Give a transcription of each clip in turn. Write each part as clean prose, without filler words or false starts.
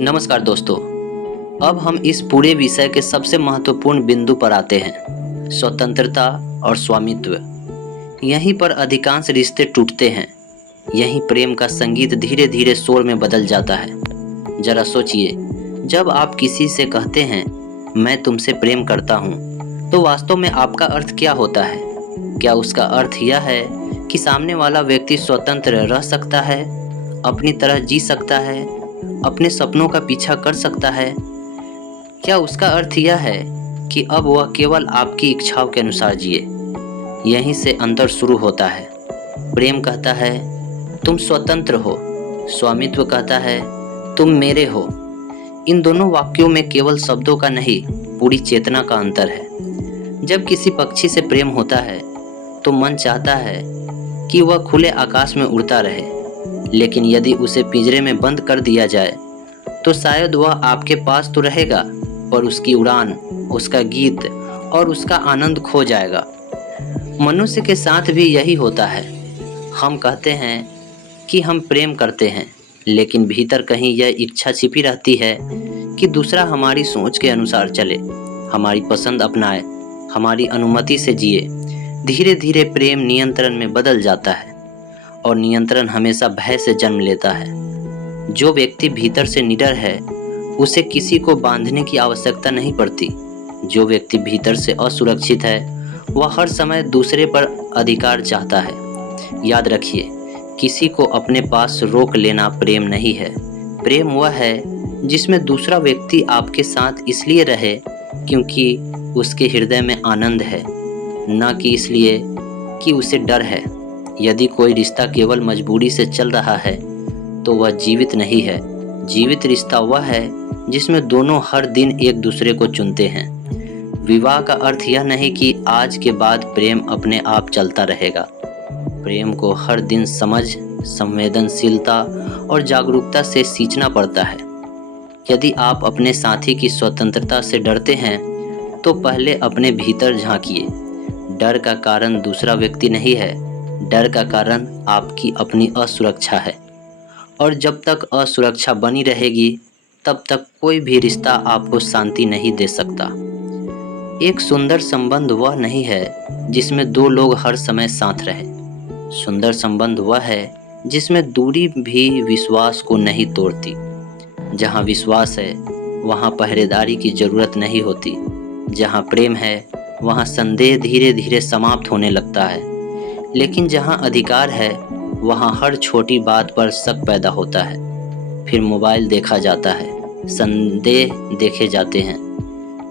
नमस्कार दोस्तों। अब हम इस पूरे विषय के सबसे महत्वपूर्ण बिंदु पर आते हैं, स्वतंत्रता और स्वामित्व। यहीं पर अधिकांश रिश्ते टूटते हैं। यहीं प्रेम का संगीत धीरे धीरे शोर में बदल जाता है। जरा सोचिए, जब आप किसी से कहते हैं मैं तुमसे प्रेम करता हूँ, तो वास्तव में आपका अर्थ क्या होता है? क्या उसका अर्थ यह है कि सामने वाला व्यक्ति स्वतंत्र रह सकता है, अपनी तरह जी सकता है, अपने सपनों का पीछा कर सकता है? क्या उसका अर्थ यह है कि अब वह केवल आपकी इच्छाओं के अनुसार जिए? यहीं से अंतर शुरू होता है। प्रेम कहता है तुम स्वतंत्र हो, स्वामित्व कहता है तुम मेरे हो। इन दोनों वाक्यों में केवल शब्दों का नहीं, पूरी चेतना का अंतर है। जब किसी पक्षी से प्रेम होता है तो मन चाहता है कि वह खुले आकाश में उड़ता रहे, लेकिन यदि उसे पिंजरे में बंद कर दिया जाए तो शायद वह आपके पास तो रहेगा, पर उसकी उड़ान, उसका गीत और उसका आनंद खो जाएगा। मनुष्य के साथ भी यही होता है। हम कहते हैं कि हम प्रेम करते हैं, लेकिन भीतर कहीं यह इच्छा छिपी रहती है कि दूसरा हमारी सोच के अनुसार चले, हमारी पसंद अपनाए, हमारी अनुमति से जिए। धीरे धीरे प्रेम नियंत्रण में बदल जाता है, और नियंत्रण हमेशा भय से जन्म लेता है। जो व्यक्ति भीतर से निडर है, उसे किसी को बांधने की आवश्यकता नहीं पड़ती। जो व्यक्ति भीतर से असुरक्षित है, वह हर समय दूसरे पर अधिकार चाहता है। याद रखिए, किसी को अपने पास रोक लेना प्रेम नहीं है। प्रेम वह है जिसमें दूसरा व्यक्ति आपके साथ इसलिए रहे क्योंकि उसके हृदय में आनंद है, न कि इसलिए कि उसे डर है। यदि कोई रिश्ता केवल मजबूरी से चल रहा है तो वह जीवित नहीं है। जीवित रिश्ता वह है जिसमें दोनों हर दिन एक दूसरे को चुनते हैं। विवाह का अर्थ यह नहीं कि आज के बाद प्रेम अपने आप चलता रहेगा। प्रेम को हर दिन समझ, संवेदनशीलता और जागरूकता से सींचना पड़ता है। यदि आप अपने साथी की स्वतंत्रता से डरते हैं तो पहले अपने भीतर झांकिए। डर का कारण दूसरा व्यक्ति नहीं है, डर का कारण आपकी अपनी असुरक्षा है। और जब तक असुरक्षा बनी रहेगी, तब तक कोई भी रिश्ता आपको शांति नहीं दे सकता। एक सुंदर संबंध वह नहीं है जिसमें दो लोग हर समय साथ रहे। सुंदर संबंध वह है जिसमें दूरी भी विश्वास को नहीं तोड़ती। जहाँ विश्वास है, वहाँ पहरेदारी की जरूरत नहीं होती। जहाँ प्रेम है, वहाँ संदेह धीरे धीरे समाप्त होने लगता है। लेकिन जहाँ अधिकार है, वहाँ हर छोटी बात पर शक पैदा होता है। फिर मोबाइल देखा जाता है, संदेह देखे जाते हैं,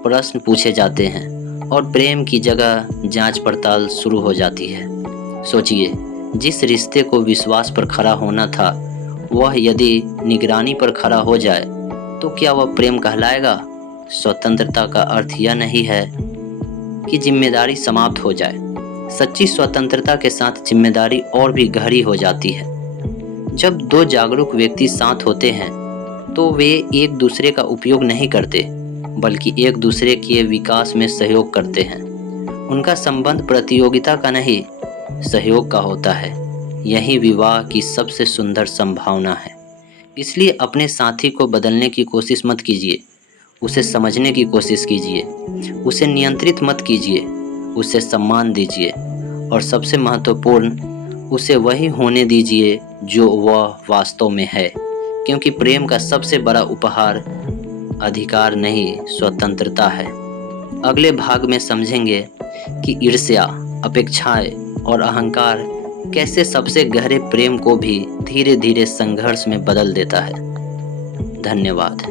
प्रश्न पूछे जाते हैं, और प्रेम की जगह जांच पड़ताल शुरू हो जाती है। सोचिए, जिस रिश्ते को विश्वास पर खड़ा होना था, वह यदि निगरानी पर खड़ा हो जाए तो क्या वह प्रेम कहलाएगा? स्वतंत्रता का अर्थ यह नहीं है कि जिम्मेदारी समाप्त हो जाए। सच्ची स्वतंत्रता के साथ जिम्मेदारी और भी गहरी हो जाती है। जब दो जागरूक व्यक्ति साथ होते हैं तो वे एक दूसरे का उपयोग नहीं करते, बल्कि एक दूसरे के विकास में सहयोग करते हैं। उनका संबंध प्रतियोगिता का नहीं, सहयोग का होता है। यही विवाह की सबसे सुंदर संभावना है। इसलिए अपने साथी को बदलने की कोशिश मत कीजिए, उसे समझने की कोशिश कीजिए, उसे नियंत्रित मत कीजिए, उसे सम्मान दीजिए, और सबसे महत्वपूर्ण, उसे वही होने दीजिए जो वह वास्तव में है। क्योंकि प्रेम का सबसे बड़ा उपहार अधिकार नहीं, स्वतंत्रता है। अगले भाग में समझेंगे कि ईर्ष्या, अपेक्षाएं और अहंकार कैसे सबसे गहरे प्रेम को भी धीरे धीरे संघर्ष में बदल देता है। धन्यवाद।